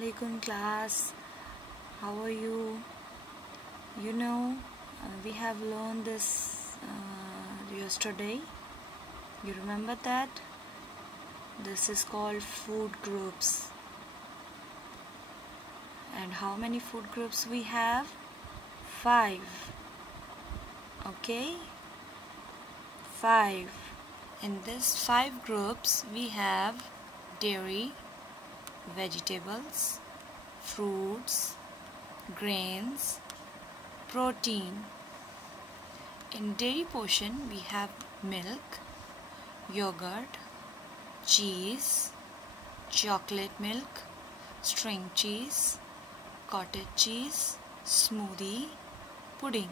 Assalamualaikum class. How are you? You know, we have learned this yesterday. You remember that? This is called food groups. And how many food groups we have? 5. Okay? 5. In these 5 groups we have dairy, vegetables, fruits, grains, protein. In dairy portion we have milk, yogurt, cheese, chocolate milk, string cheese, cottage cheese, smoothie, pudding.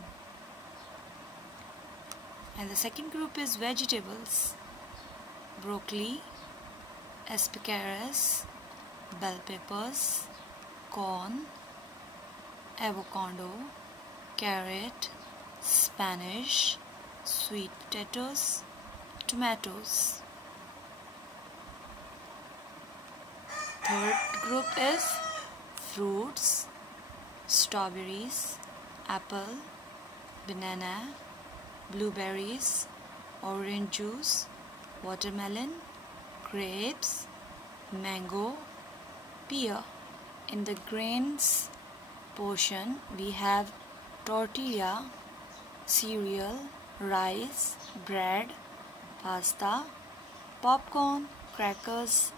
And the second group is vegetables: broccoli, asparagus, bell peppers, corn, avocado, carrot, spinach, sweet potatoes, tomatoes. Third group is fruits: strawberries, apple, banana, blueberries, orange juice, watermelon, grapes, mango, pear. In the grains portion we have tortilla, cereal, rice, bread, pasta, popcorn, crackers,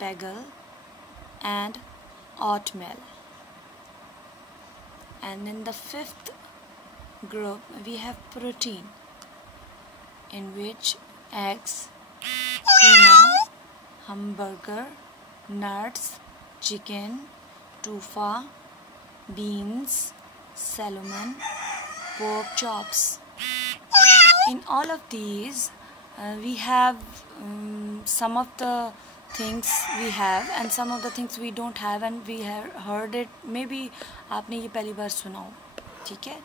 bagel, and oatmeal. And in the fifth group we have protein, in which eggs, tuna, hamburger, nuts, chicken, tofu, beans, salmon, pork chops. In all of these we have some of the things we have and some of the things we don't have, and we have heard it. Maybe आपने ये पहली बार सुना हो, ठीक है?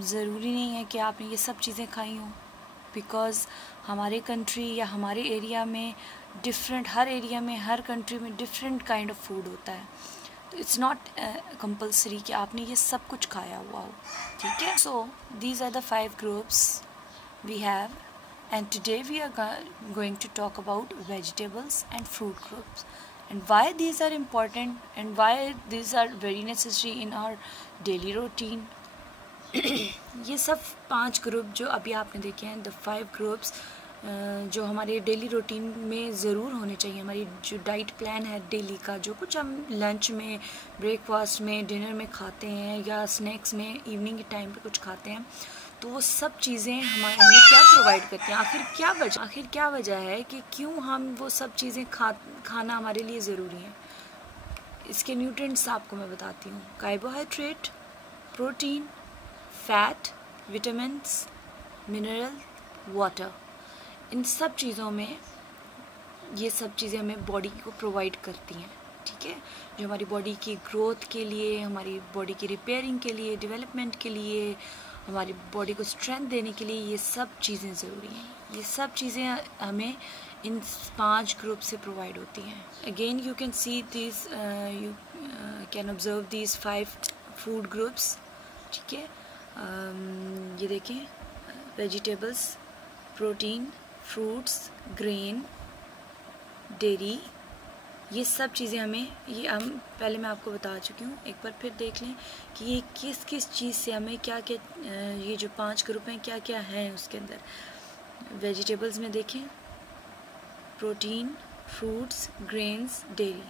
ज़रूरी नहीं है कि आपने ये सब चीज़ें खाई हो, बिकॉज़ हमारे कंट्री या हमारे एरिया में डिफरेंट, हर एरिया में, हर कंट्री में डिफरेंट काइंड ऑफ फूड होता है. तो इट्स नॉट कंपल्सरी कि आपने ये सब कुछ खाया हुआ हो, ठीक है? So these are the 5 groups we have, and today we are going to talk about vegetables and fruit groups and why these are important and why these are very necessary in our daily routine. ये सब 5 group जो अभी आपने देखे हैं, the 5 groups जो हमारे daily routine में ज़रूर होने चाहिए. हमारी जो डाइट प्लान है डेली का, जो कुछ हम लंच में, ब्रेकफास्ट में, डिनर में खाते हैं या स्नैक्स में इवनिंग के टाइम पे कुछ खाते हैं, तो वो सब चीज़ें हमें क्या प्रोवाइड करती हैं. आखिर क्या वजह है कि क्यों हम वो सब चीज़ें खाना हमारे लिए ज़रूरी है. इसके न्यूट्रिएंट्स आपको मैं बताती हूँ. Carbohydrate, protein, fat, vitamins, mineral, water. इन सब चीज़ों में ये सब चीज़ें हमें बॉडी को प्रोवाइड करती हैं, ठीक है? जो हमारी बॉडी की ग्रोथ के लिए, हमारी बॉडी की रिपेयरिंग के लिए, डेवलपमेंट के लिए, हमारी बॉडी को स्ट्रेंथ देने के लिए ये सब चीज़ें ज़रूरी हैं. ये सब चीज़ें हमें इन 5 ग्रुप से प्रोवाइड होती हैं. Again you can see this, you can observe this 5 food groups, ठीक है? ये देखें, vegetables, protein, fruits, grain, dairy. ये सब चीज़ें हमें, ये हम पहले मैं आपको बता चुकी हूँ. एक बार फिर देख लें कि ये किस किस चीज़ से हमें क्या क्या, ये जो 5 ग्रुप हैं क्या क्या हैं उसके अंदर. वेजिटेबल्स में देखें, protein, fruits, grains, dairy.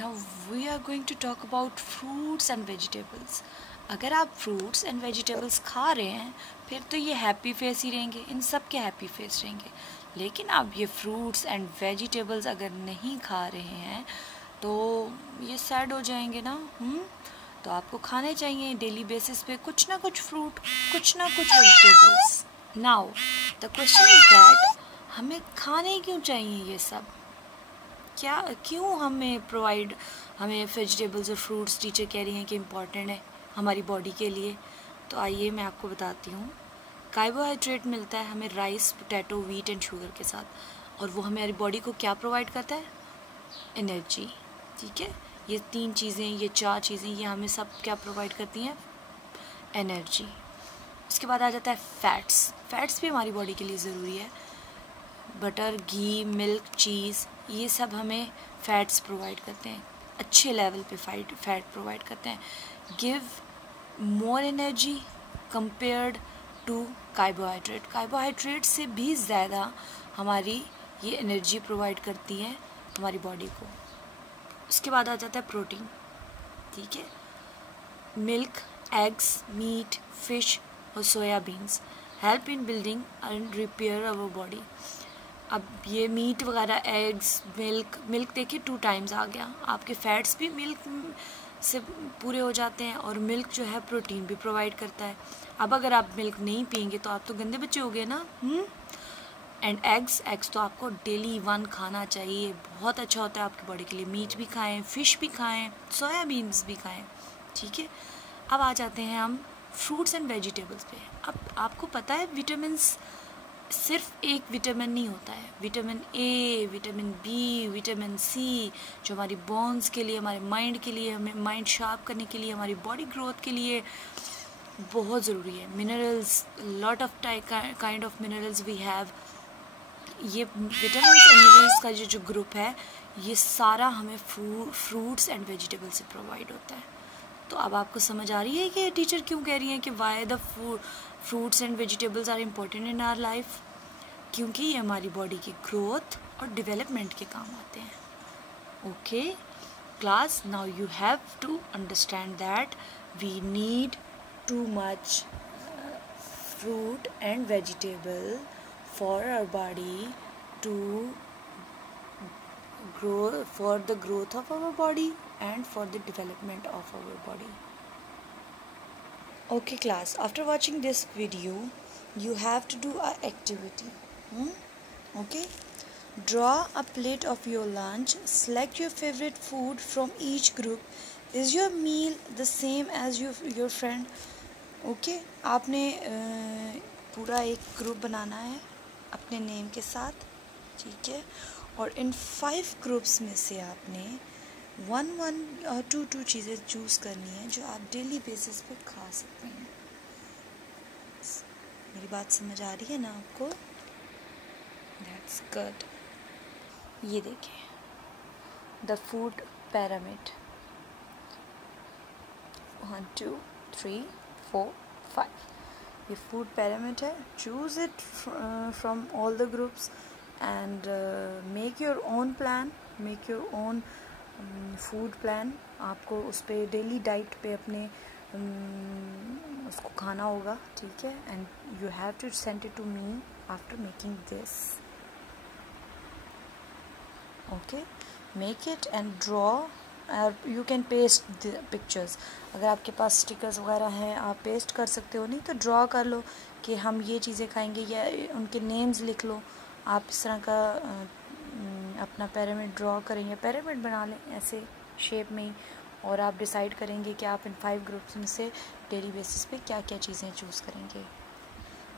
Now we are going to talk about fruits and vegetables. अगर आप फ्रूट्स एंड वेजिटेबल्स खा रहे हैं फिर तो ये हैप्पी फेस ही रहेंगे, इन सब के हैप्पी फेस रहेंगे. लेकिन आप ये फ्रूट्स एंड वेजिटेबल्स अगर नहीं खा रहे हैं तो ये सैड हो जाएंगे ना. तो आपको खाने चाहिए डेली बेसिस पे कुछ ना कुछ फ्रूट, कुछ ना कुछ vegetables. Now the question is that हमें खाने क्यों चाहिए ये सब? क्यों हमें वेजिटेबल्स और फ्रूट्स टीचर कह रही हैं कि इम्पॉर्टेंट है हमारी बॉडी के लिए? तो आइए मैं आपको बताती हूँ. कार्बोहाइड्रेट मिलता है हमें rice, potato, wheat and sugar के साथ, और वो हमारी बॉडी को क्या प्रोवाइड करता है? एनर्जी. ठीक है, ये 3 चीज़ें, ये 4 चीज़ें, ये हमें सब क्या प्रोवाइड करती हैं? एनर्जी। उसके बाद आ जाता है फैट्स। फैट्स भी हमारी बॉडी के लिए ज़रूरी है। बटर, घी, मिल्क, चीज़, ये सब हमें फैट्स प्रोवाइड करते हैं, अच्छे लेवल पे फैट प्रोवाइड करते हैं। Give more energy compared to carbohydrate. Carbohydrate से भी ज़्यादा हमारी ये एनर्जी प्रोवाइड करती है हमारी बॉडी को। उसके बाद आ जाता है प्रोटीन। ठीक है, मिल्क, एग्स, मीट, फिश और soya beans help in building and repair our body. अब ये मीट वगैरह, एग्स, मिल्क देखिए 2 टाइम्स आ गया। आपके फैट्स भी मिल्क से पूरे हो जाते हैं और मिल्क जो है प्रोटीन भी प्रोवाइड करता है। अब अगर आप मिल्क नहीं पियेंगे तो आप तो गंदे बच्चे हो गए ना। एंड एग्स तो आपको डेली 1 खाना चाहिए, बहुत अच्छा होता है आपकी बॉडी के लिए। मीट भी खाएं, फिश भी खाएं, सोयाबीन्स भी खाएं। ठीक है, अब आ जाते हैं हम फ्रूट्स एंड वेजिटेबल्स पे। अब आपको पता है विटामिन्स सिर्फ एक विटामिन नहीं होता है। Vitamin A, vitamin B, vitamin C जो हमारी बोन्स के लिए, हमारे माइंड के लिए, हमें माइंड शार्प करने के लिए, हमारी बॉडी ग्रोथ के लिए बहुत ज़रूरी है। Minerals, lot of kind of minerals we have. ये विटामिन्स एंड मिनरल्स का जो ग्रुप है, ये सारा हमें फ्रूट्स एंड वेजिटेबल से प्रोवाइड होता है। तो अब आपको समझ आ रही है कि टीचर क्यों कह रही है कि why the fruits and vegetables are important in our life? क्योंकि ये हमारी बॉडी की ग्रोथ और डेवलपमेंट के काम आते हैं। Okay class, now you have to understand that we need to much fruit and vegetable for our body to grow, for the growth of our body and for the development of our body. Okay class, after watching this video you have to do an activity. Okay, draw a plate of your lunch, select your favorite food from each group. Is your meal the same as your friend? Okay, आपने पूरा एक group बनाना है अपने name के साथ। ठीक है, और इन 5 ग्रुप्स में से आपने 1 और 2 चीज़ें चूज़ करनी है जो आप डेली बेसिस पे खा सकते हैं। मेरी बात समझ आ रही है ना आपको? That's good. ये देखिए, द फूड पैरामिड 1 2 3 4 5, ये फूड पैरामिड है। Choose it from all the groups and make your own plan, make your own food plan. आपको उस पर डेली डाइट पे अपने उसको खाना होगा। ठीक है, and you have to send it to me after making this. Okay, make it and draw, you can paste the pictures. अगर आपके पास स्टिकर्स वगैरह हैं आप पेस्ट कर सकते हो, नहीं तो ड्रॉ कर लो कि हम ये चीज़ें खाएंगे, या उनके नेम्स लिख लो। आप इस तरह का अपना पिरामिड ड्रॉ करेंगे, पिरामिड बना लें ऐसे शेप में ही, और आप डिसाइड करेंगे कि आप इन 5 ग्रुप्स में से डेली बेसिस पे क्या क्या चीज़ें चूज़ करेंगे।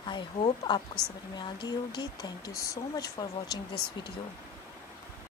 आई होप आपको समझ में आ गई होगी। Thank you so much for watching this video.